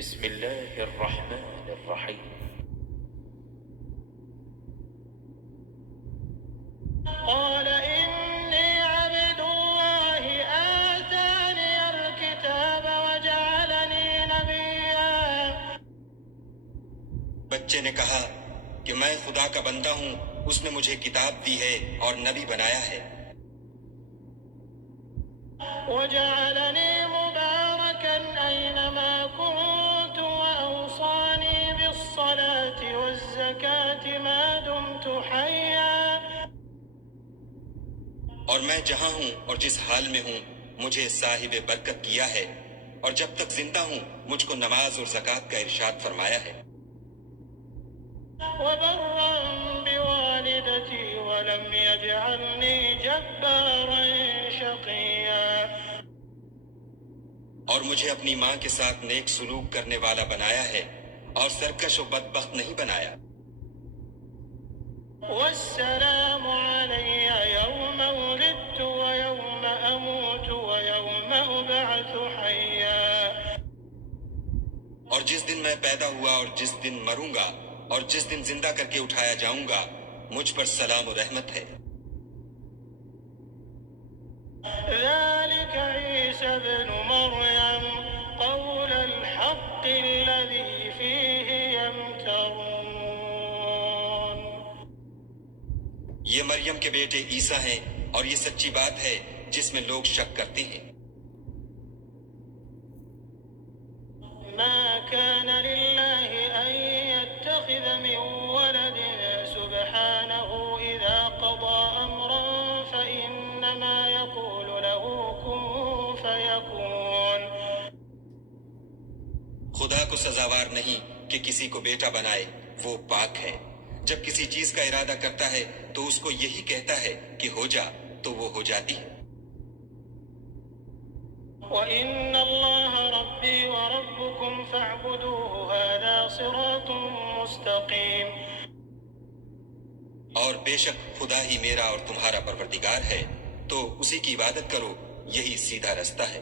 بسم الله الرحمن الرحيم. قال إني عبد الله آتاني الكتاب وجعلني نبيا. بچے نے کہا کہ میں خدا کا بندہ ہوں، اس نے مجھے کتاب دی ہے اور نبی بنایا ہے، وجعلني مباركا أينما كنت وأوصاني بالصلاة والزكاة ما دمت حيا. اور میں جہاں ہوں اور جس حال میں ہوں مجھے صاحب برکت کیا ہے، اور جب تک زندہ ہوں مجھ کو نماز اور زکوٰۃ کا ارشاد فرمایا ہے، وبرا بوالدتي ولم يجعلني جبارا شقيا. اور مجھے اپنی ماں کے ساتھ نیک سلوک کرنے والا بنایا ہے اور سرکش و بدبخت نہیں بنایا. والسلام علي يوم ولدت ويوم أموت ويوم أبعث حيا. اور جس دن میں پیدا ہوا اور جس دن مروں گا اور جس دن زندہ کر کے اٹھایا جاؤں گا، مجھ پر سلام و رحمت ہے. ذلك عيسى ابن مريم قول الحق الذي فيه يمترون. یہ مریم کے بیٹے عیسیٰ ہیں اور یہ سچی بات ہے جس میں لوگ شک کرتے ہیں. ما كان لله أن يتخذ من ولد سبحانه إذا قضى أمرا فإنما يقول له كن فيكون. خدا کو سزاوار نہیں کہ کسی کو بیٹا بنائے، وہ پاک ہے. جب کسی چیز کا ارادہ کرتا ہے تو اس کو یہی کہتا ہے کہ ہو جا، تو وہ ہو جاتی ہے. وَإِنَّ اللَّهَ رَبِّي وَرَبُّكُمْ فَاعْبُدُوهُ هَذَا صِرَاطٌ مُسْتَقِيمٌ. اور بے شک خدا ہی میرا اور تمہارا پروردگار ہے، تو اسی کی عبادت کرو، یہی سیدھا رستہ ہے.